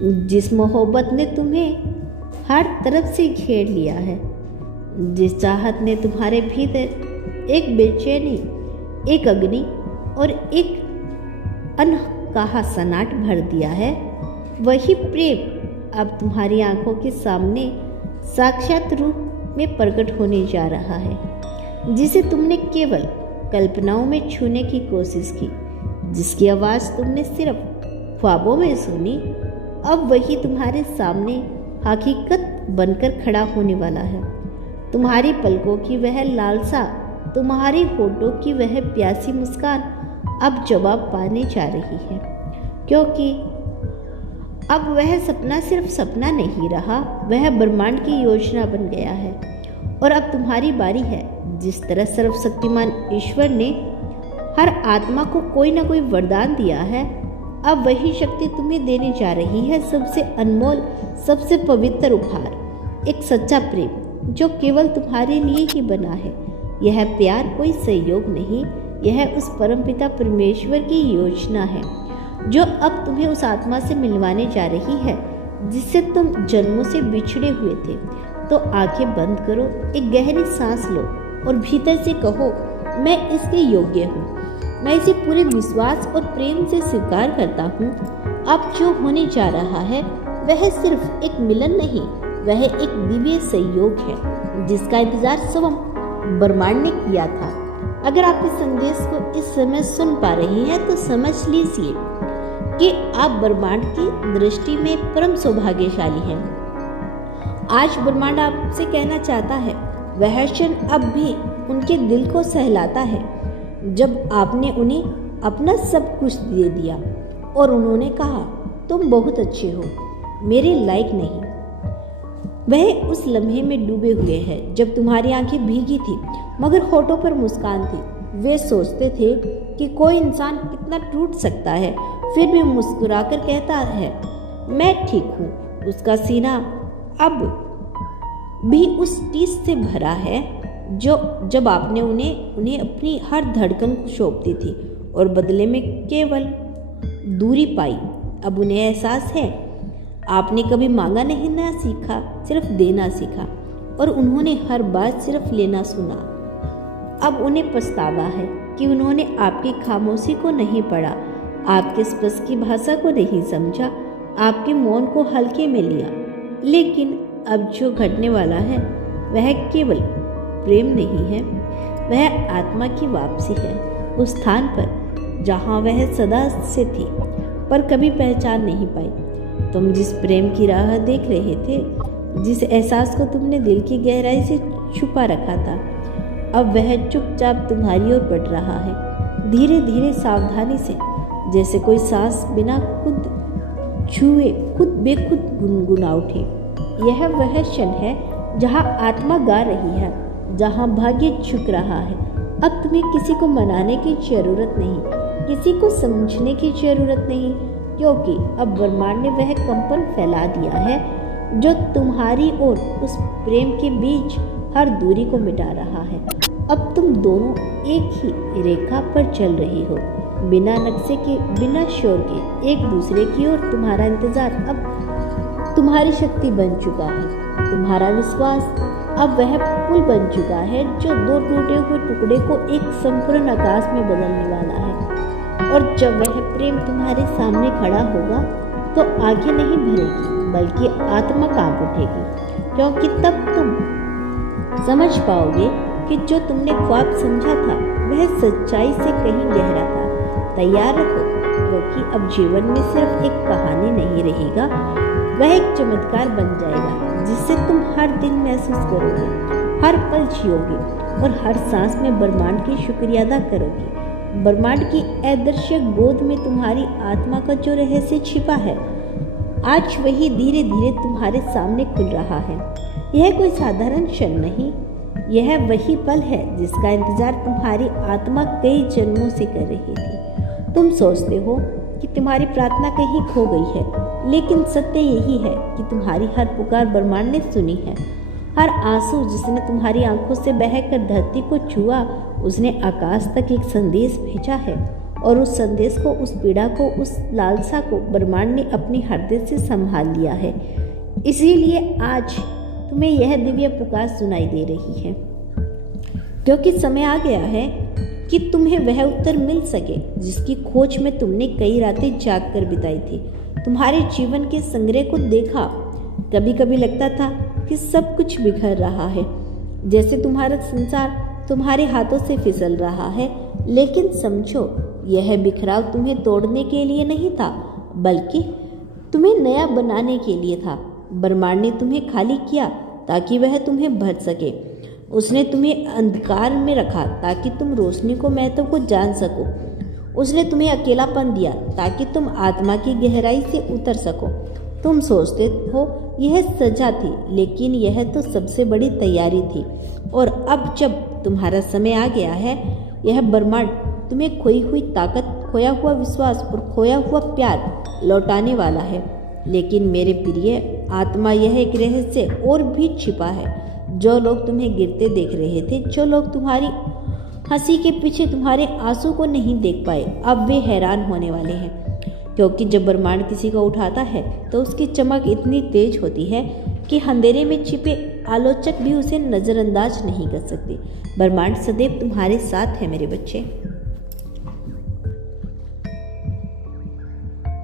जिस मोहब्बत ने तुम्हें हर तरफ से घेर लिया है, जिस चाहत ने तुम्हारे भीतर एक बेचैनी, एक अग्नि और एक अनकहा सन्नाट भर दिया है, वही प्रेम अब तुम्हारी आंखों के सामने साक्षात रूप में प्रकट होने जा रहा है, जिसे तुमने केवल कल्पनाओं में छूने की कोशिश की, जिसकी आवाज़ तुमने सिर्फ ख्वाबों में सुनी, अब वही तुम्हारे सामने हकीकत बनकर खड़ा होने वाला है। तुम्हारी पलकों की वह लालसा, तुम्हारी होठों की वह प्यासी मुस्कान अब जवाब पाने जा रही है, क्योंकि अब वह सपना सिर्फ सपना नहीं रहा, वह ब्रह्मांड की योजना बन गया है। और अब तुम्हारी बारी है। जिस तरह सर्वशक्तिमान ईश्वर ने हर आत्मा को कोई ना कोई वरदान दिया है, अब वही शक्ति तुम्हें देने जा रही है सबसे अनमोल, सबसे पवित्र उपहार, एक सच्चा प्रेम जो केवल तुम्हारे लिए ही बना है। यह प्यार कोई संयोग नहीं, यह उस परमपिता परमेश्वर की योजना है जो अब तुम्हें उस आत्मा से मिलवाने जा रही है जिससे तुम जन्मों से बिछड़े हुए थे। तो आंखें बंद करो, एक गहरी सांस लो और भीतर से कहो, मैं इसके योग्य हूँ। मैं इसे पूरे विश्वास और प्रेम से स्वीकार करता हूँ। अब जो होने जा रहा है वह सिर्फ एक मिलन नहीं, वह एक दिव्य संयोग है जिसका इंतजार स्वयं ब्रह्मांड ने किया था। अगर आप इस संदेश को इस समय सुन पा रही हैं तो समझ लीजिए कि आप ब्रह्मांड की दृष्टि में परम सौभाग्यशाली हैं। आज ब्रह्मांड आपसे कहना चाहता है, वह क्षण अब भी उनके दिल को सहलाता है जब आपने उन्हें अपना सब कुछ दे दिया और उन्होंने कहा, तुम बहुत अच्छे हो, मेरे लायक नहीं। वह उस लम्हे में डूबे हुए हैं जब तुम्हारी आंखें भीगी थी मगर होठों पर मुस्कान थी। वे सोचते थे कि कोई इंसान कितना टूट सकता है फिर भी मुस्कुराकर कहता है, मैं ठीक हूँ। उसका सीना अब भी उस टीस से भरा है जो जब आपने उन्हें अपनी हर धड़कन को सौंपती थी और बदले में केवल दूरी पाई। अब उन्हें एहसास है आपने कभी मांगा नहीं ना सीखा, सिर्फ देना सीखा और उन्होंने हर बात सिर्फ लेना सुना। अब उन्हें पछतावा है कि उन्होंने आपकी खामोशी को नहीं पढ़ा, आपके स्पर्श की भाषा को नहीं समझा, आपके मौन को हल्के में लिया। लेकिन अब जो घटने वाला है वह केवल प्रेम नहीं है, वह आत्मा की वापसी है उस स्थान पर जहाँ वह सदा से थी पर कभी पहचान नहीं पाई। तुम जिस प्रेम की राह देख रहे थे, जिस एहसास को तुमने दिल की गहराई से छुपा रखा था, अब वह चुपचाप तुम्हारी ओर बढ़ रहा है, धीरे धीरे सावधानी से, जैसे कोई सांस बिना खुद छुए खुद बेखुद गुनगुना उठे। यह वह क्षण है जहाँ आत्मा गा रही है, जहाँ भाग्य झुक रहा है। अब तुम्हें किसी को मनाने की जरूरत नहीं, किसी को समझने की जरूरत नहीं, क्योंकि अब ब्रह्मांड ने वह कंपन फैला दिया है जो तुम्हारी और उस प्रेम के बीच हर दूरी को मिटा रहा है। अब तुम दोनों एक ही रेखा पर चल रही हो, बिना नक्शे के, बिना शोर के, एक दूसरे की ओर। तुम्हारा इंतजार अब तुम्हारी शक्ति बन चुका है, तुम्हारा विश्वास अब वह पुल बन चुका है जो दो टूटे हुए टुकड़े को एक संपूर्ण आकाश में बदलने वाला है। और जब वह प्रेम तुम्हारे सामने खड़ा होगा तो आंखें नहीं भरेगी बल्कि आत्मा कांप उठेगी, क्योंकि तब तुम समझ पाओगे कि जो तुमने ख्वाब समझा था वह सच्चाई से कहीं गहरा था। तैयार रहो, क्योंकि अब जीवन में सिर्फ एक कहानी नहीं रहेगा, वह एक चमत्कार बन जाएगा जिससे तुम हर दिन महसूस करोगे, हर पल जियोगे और हर सांस में ब्रह्मांड की शुक्रिया अदा करोगे। ब्रह्मांड की अदृश्य गोद में तुम्हारी आत्मा का जो रहस्य छिपा है, आज वही धीरे धीरे तुम्हारे सामने खुल रहा है। यह कोई साधारण क्षण नहीं, यह वही पल है जिसका इंतजार तुम्हारी आत्मा कई जन्मों से कर रही थी। तुम सोचते हो कि तुम्हारी प्रार्थना कहीं खो गई है, लेकिन सत्य यही है कि तुम्हारी हर पुकार ब्रह्मांड ने सुनी है। हर आंसू जिसने तुम्हारी आंखों से बहकर धरती को छुआ, उसने आकाश तक एक संदेश भेजा है। और उस संदेश को, उस पीड़ा को, उस लालसा को ब्रह्मांड ने अपने हृदय से संभाल लिया है। इसीलिए आज तुम्हें यह दिव्य पुकार सुनाई दे रही है, क्योंकि समय आ गया है कि तुम्हें वह उत्तर मिल सके जिसकी खोज में तुमने कई रातें जाग कर बिताई थी। तुम्हारे जीवन के संग्रह को देखा, कभी कभी लगता था कि सब कुछ बिखर रहा है, जैसे तुम्हारा संसार तुम्हारे हाथों से फिसल रहा है। लेकिन समझो, यह बिखराव तुम्हें तोड़ने के लिए नहीं था, बल्कि तुम्हें नया बनाने के लिए था। ब्रह्मांड ने तुम्हें खाली किया ताकि वह तुम्हें भर सके। उसने तुम्हें अंधकार में रखा ताकि तुम रोशनी को, महत्व को जान सको। उसने तुम्हें अकेलापन दिया ताकि तुम आत्मा की गहराई से उतर सको। तुम सोचते हो यह सजा थी, लेकिन यह तो सबसे बड़ी तैयारी थी। और अब जब तुम्हारा समय आ गया है, यह ब्रह्मांड तुम्हें खोई हुई ताकत, खोया हुआ विश्वास और खोया हुआ प्यार लौटाने वाला है। लेकिन मेरे प्रिय आत्मा, यह एक रहस्य और भी छिपा है। जो लोग तुम्हें गिरते देख रहे थे, जो लोग तुम्हारी हंसी के पीछे तुम्हारे आंसू को नहीं देख पाए, अब वे हैरान होने वाले हैं। क्योंकि जब ब्रह्मांड किसी को उठाता है तो उसकी चमक इतनी तेज होती है कि अंधेरे में छिपे आलोचक भी उसे नज़रअंदाज नहीं कर सकते। ब्रह्मांड सदैव तुम्हारे साथ है मेरे बच्चे।